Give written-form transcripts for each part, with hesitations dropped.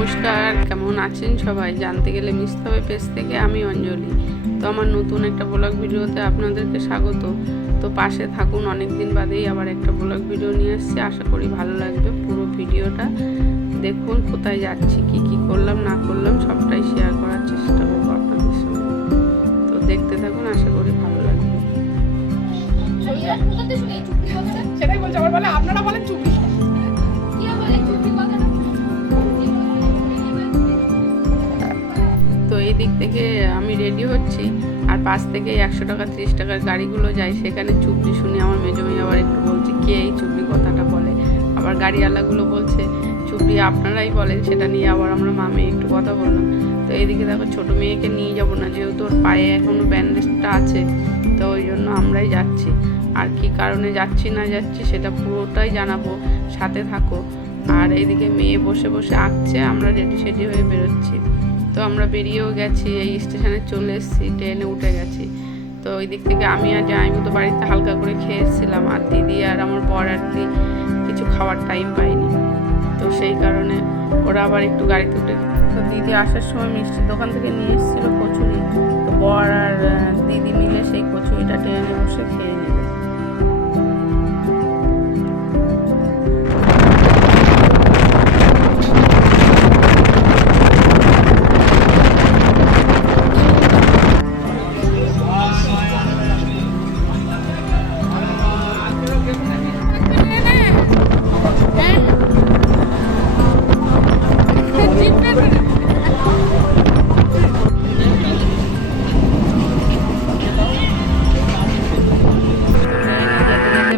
নমস্কার, কেমন আছেন সবাই? জানতে গেলে মিশতে হবে পেজ থেকে আমি অঞ্জলি। তো আমার নতুন একটা ব্লগ ভিডিওতে আপনাদেরকে স্বাগত। তো পাশে থাকুন, অনেক দিন বাদেই আবার একটা ব্লগ ভিডিও নিয়ে এসেছি। আশা করি ভালো লাগবে। পুরো ভিডিওটা দেখুন, কোথায় যাচ্ছি, কি কি করলাম না করলাম সবটাই শেয়ার করার চেষ্টা করবো আপনাদের সঙ্গে। তো দেখতে থাকুন, আশা করি ভালো লাগবে। সেটাই বলছে, আবার বলে আপনারা বলেন চুপড়ি। তো এই দিক থেকে আমি রেডি হচ্ছি, আর পাশ থেকে 100 টাকা 30 টাকার গাড়িগুলো যায়, সেখানে চুপড়ি শুনে আমার মেজমেই আবার একটু বলছে কে এই চুপড়ি কথাটা বলে। আবার গাড়িওয়ালাগুলো বলছে চুপড়ি আপনারাই বলেন। সেটা নিয়ে আবার আমরা মামে একটু কথা বললাম। তো এইদিকে দেখো, ছোটো মেয়েকে নিয়ে যাব না, যেহেতু ওর পায়ে এখনও ব্যান্ডেজটা আছে, তো ওই জন্য আমরাই যাচ্ছি। আর কি কারণে যাচ্ছি না যাচ্ছি সেটা পুরোটাই জানাবো, সাথে থাকো। আর এইদিকে মেয়ে বসে বসে আঁকছে, আমরা রেডি সেডি হয়ে বেরোচ্ছি। তো আমরা বেরিয়েও গেছি, এই স্টেশনে চলে এসেছি, ট্রেনে উঠে গেছি। তো ওই দিক থেকে আমি আর জামাইবু তো বাড়িতে হালকা করে খেয়ে এসেছিলাম, আর দিদি আর আমার বর আর কি কিছু খাওয়ার টাইম পাইনি। তো সেই কারণে ওরা আবার একটু গাড়িতে উঠে। তো দিদি আসার সময় মিষ্টির দোকান থেকে নিয়ে এসেছিলো কচুরি। তো বর আর দিদি মিলে সেই কচুরিটা ট্রেনে বসে খেয়ে নেবে।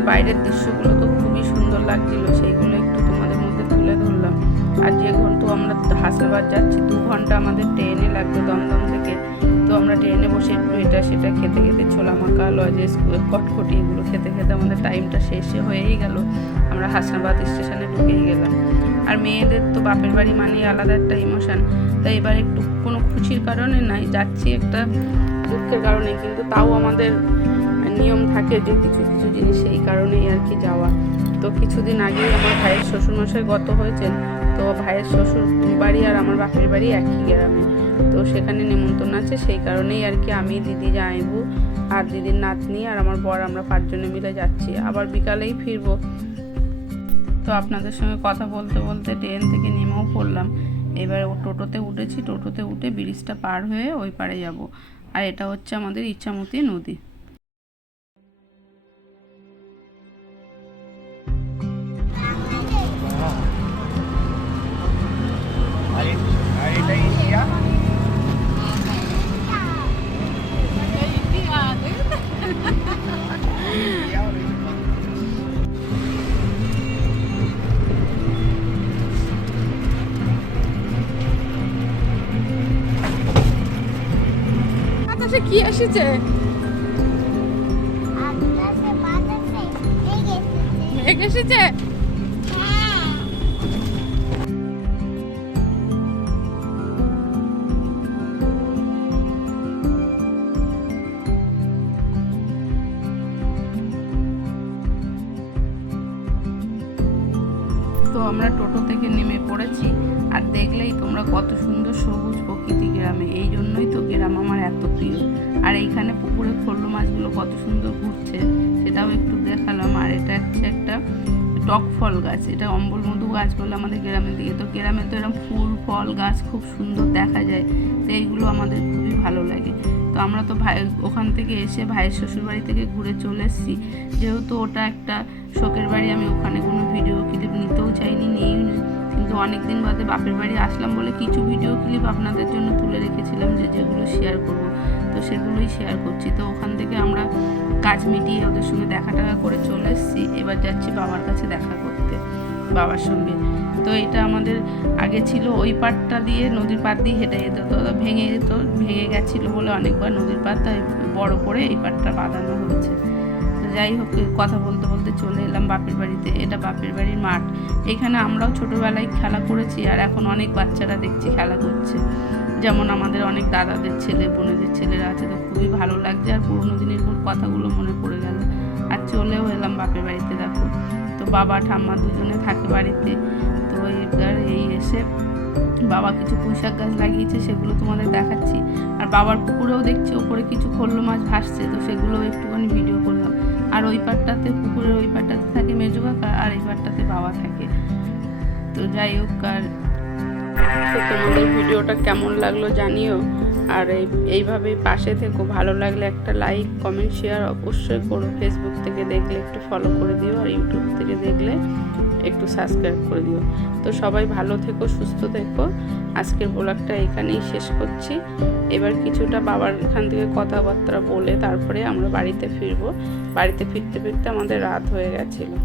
বাইরের দৃশ্যগুলো তো খুবই সুন্দর লাগছিল, সেইগুলো একটু তোমাদের মধ্যে তুলে ধরলাম। আর যে ঘন্টা আমরা হাসনাবাদ যাচ্ছি, 2 ঘন্টা আমাদের ট্রেনে লাগবে দমদম থেকে। তো আমরা ট্রেনে বসে একটু এটা সেটা খেতে খেতে, ছোলা মাখা, লজেস, কটকটি, এগুলো খেতে খেতে আমাদের টাইমটা শেষে হয়েই গেল। আমরা হাসনাবাদ স্টেশনে ঢুকেই গেলাম। আর মেয়েদের তো বাপের বাড়ি মানে আলাদা একটা ইমোশান। তাই এবার একটু কোনো খুশির কারণে নাই যাচ্ছি, একটা দুঃখের কারণে, কিন্তু তাও আমাদের নিয়ম থাকে যে কিছু কিছু জিনিস, এই কারণেই আর কি যাওয়া। তো কিছুদিন আগে আমার ভাইয়ের শ্বশুরমশাই গত হয়েছেন। তো ভাইয়ের শ্বশুর বাড়ি আর আমার বাপের বাড়ি একই গ্রামে। তো সেখানে নিমন্ত্রণ আছে, সেই কারণেই আর কি আমি, দিদি, জামাইবু আর দিদির নাতনি আর আমার বর, আমরা 5 জনে মিলে যাচ্ছি। আবার বিকালেই ফিরবো। তো আপনাদের সঙ্গে কথা বলতে বলতে ট্রেন থেকে নেমেও পড়লাম। এবার টোটোতে উঠেছি, টোটোতে উঠে ব্রিজটা পার হয়ে ওই পারে যাব। আর এটা হচ্ছে আমাদের ইচ্ছামতি নদী। কি এসেছে? মেঘ এসেছে। তো আমরা টোটো থেকে নেমে পড়েছি, আর দেখলেই তোমরা কত সুন্দর সবুজ প্রকৃতি গ্রামে। এই জন্যই তো গ্রাম আমার এত প্রিয়। আর এইখানে পুকুরে খোল্লো মাছগুলো কত সুন্দর ঘুরছে, সেটাও একটু দেখালাম। আর এটা হচ্ছে একটা টক ফল গাছ, এটা অম্বলমধু গাছ বলে আমাদের গ্রামের দিকে। তো গ্রামে তো এরকম ফুল ফল গাছ খুব সুন্দর দেখা যায়, তো এইগুলো আমাদের খুবই ভালো লাগে। তো আমরা তো ওখান থেকে এসে ভাইয়ের শ্বশুরবাড়ি থেকে ঘুরে চলে এসেছি। যেহেতু ওটা একটা শোকের বাড়ি, আমি ওখানে কোনো ভিডিও ক্লিপ নিতেও চাইনি, নিইনি। কিন্তু অনেক দিন বাদে বাপের বাড়ি আসলাম বলে কিছু ভিডিও ক্লিপ আপনাদের জন্য তুলে রেখেছিলাম, যেগুলো শেয়ার করব। তো সেগুলোই শেয়ার করছি। তো ওখান থেকে আমরা কাজ মিটিয়ে ওদের সঙ্গে দেখা টাকা করে চলে এসেছি। এবার যাচ্ছি বাবার কাছে দেখা করতে, বাবার সঙ্গে। তো এটা আমাদের আগে ছিল ওই পাড়টা দিয়ে, নদীর পাড় দিয়ে হেঁটে যেত। তো ভেঙে গেছিলো বলে অনেকবার নদীর পাড়, তাই বড় করে এই পাড়টা বাঁধানো হয়েছে। তো যাই হোক, কথা বলতে বলতে চলে এলাম বাপের বাড়িতে। এটা বাপের বাড়ির মাঠ। এখানে আমরাও ছোটোবেলায় খেলা করেছি, আর এখন অনেক বাচ্চারা দেখছি খেলা করছে। যেমন আমাদের অনেক দাদাদের ছেলে, বোনেদের ছেলেরা আছে। তো খুবই ভালো লাগছে, আর পুরোনো দিনের কথাগুলো মনে পড়ে গেল। আর চলেও এলাম বাপের বাড়িতে। দেখো, তো বাবা ঠাম্মা দুজনে থাকে বাড়িতে। তো এবার এই এসে বাবা কিছু পুঁইশাক গাছ লাগিয়েছে, সেগুলো তোমাদের দেখাচ্ছি। আর বাবার পুকুরেও দেখছি ওপরে কিছু খোল্লো মাছ ভাসছে, তো সেগুলোও একটুখানি ভিডিও করলাম। আর ওই পাটটাতে, পুকুরের ওই পাটটাতে থাকে মেজো কাকা, আর এই পাটটাতে বাবা থাকে। তো যাই হোক, আর তো তোমাদের ভিডিওটা কেমন লাগলো জানিও। আর এইভাবে পাশে থেকো, ভালো লাগলে একটা লাইক, কমেন্ট, শেয়ার অবশ্যই করো। ফেসবুক থেকে দেখলে একটু ফলো করে দিও, আর ইউটিউব থেকে দেখলে একটু সাবস্ক্রাইব করে দিও। তো সবাই ভালো থেকো, সুস্থ থেকো। আজকের ব্লগটা এখানেই শেষ করছি। এবার কিছুটা বাবার এখান থেকে কথাবার্তা বলে তারপরে আমরা বাড়িতে ফিরবো। বাড়িতে ফিরতে ফিরতে আমাদের রাত হয়ে গেছিলো।